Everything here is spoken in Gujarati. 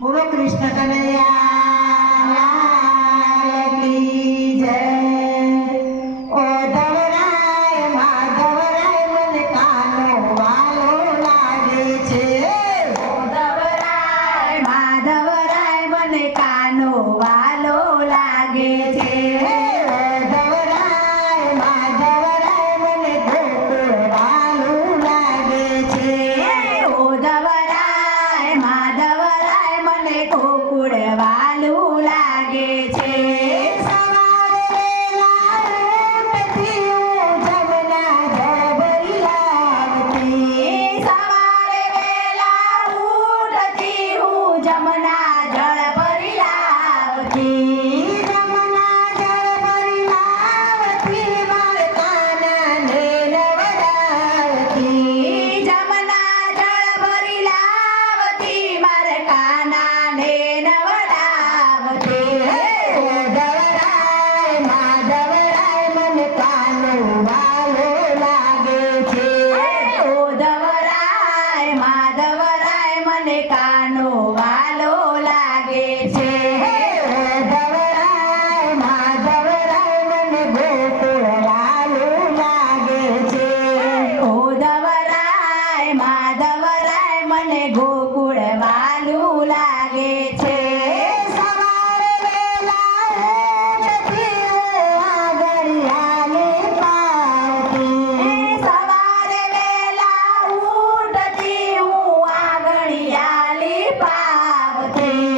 બોલો કૃષ્ણ કનૈયા લાલ કી જય। ઓ ધવરાય માધવરાય મને કાનો વાલો લાગે છે। ઓ ધવરાય માધવરાય મને કાનો વાલો લાગે છે। ઓ ધવરાય માધવરાય મને ગોકુળ વાલું લાગે છે। ઓ ધવરાય માધવરાય મને ગોકુળ વાલું લાગે છે। સવારે વેલા ઉઠતી હું જમના જળ ભરી લાવતી। સવારે વેલા ઉઠતી હું જમના જળ ભરી લાવતી। જમના જળ ભરી લાવતી મારે કાનાને નવડાવતી। જમના જળ ભરી લાવતી મારે કાનાને નવડાવતી। ઓ ધવરાય માધવરાય મને કાનો વાલો લાગે છે। ઓ ધવરાય માધવરાય મને કાનો વાલો લાગે છે। ઓ ધવરાય માધવરાય મને ગોકુળ વાલું લાગે છે। ઓ ધવરાય માધવરાય મને ગોકુળ વાલું લાગે છે। સવારે વેલા ઉઠતી હું આંગણિયાને પાવતી। સવારે વેલા ઉઠતી હું આંગણિયાલી પાવતી।